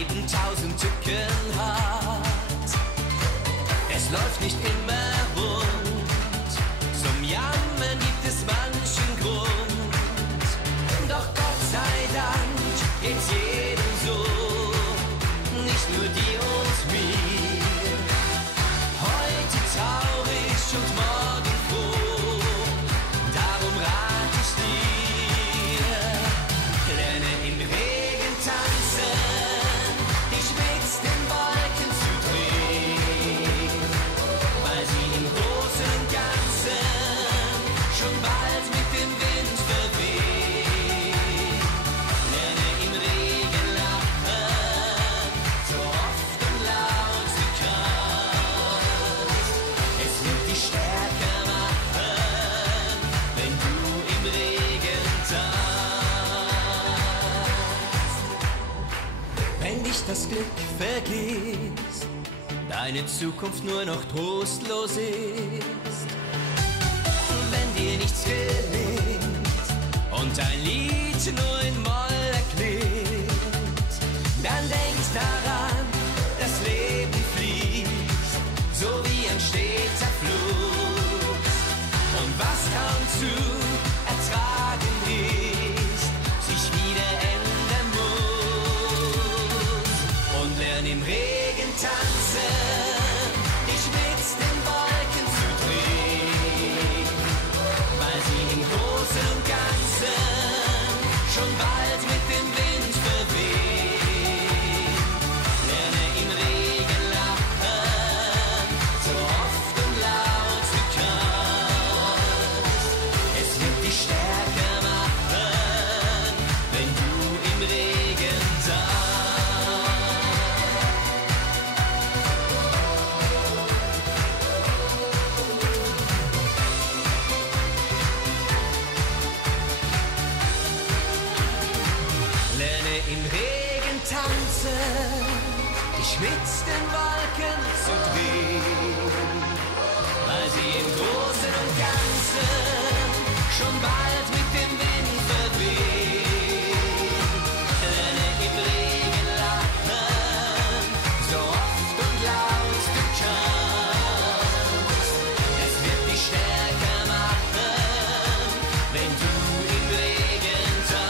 Leben tausend Tücken hat. Es läuft nicht immer rund, zum Jammern gibt es manchen Grund. Doch Gott sei Dank geht's jedem so, nicht nur dir und mir. Heute traurig und morgen froh, darum rat ich dir. Lerne im Regen tanzen, dich mit den Wolken zu drehen, weil sie im Großen und Ganzen schon bald mit dem Wind verwehen. Lerne im Regen lachen, so oft und laut du kannst. Es wird dich stärker machen, wenn du im Regen tanzt. Wenn dich das Glück vergisst, deine Zukunft nur noch trostlos ist, wenn dir nichts gelingt und dein Lied nur in Moll erklingt, dann denk daran, das Leben fließt, so wie ein steter Fluss. Und was kaum zu ertragen ist, sich wieder ändern muss. Und lern im Regen tanzen, dich mit den Wolken zu drehen, weil sie im Großen und Ganzen schon bald mit dem Wind verwehen. Lerne im Regen lachen, so oft und laut du kannst. Es wird dich stärker machen, wenn du im Regen tanzt. Lerne im Regen tanzen, dich mit den Wolken zu drehen, weil sie im Großen und Ganzen schon bald mit dem Wind verwehen. Lerne im Regen lachen, so oft und laut du kannst. Es wird dich stärker machen, wenn du im Regen tanzt.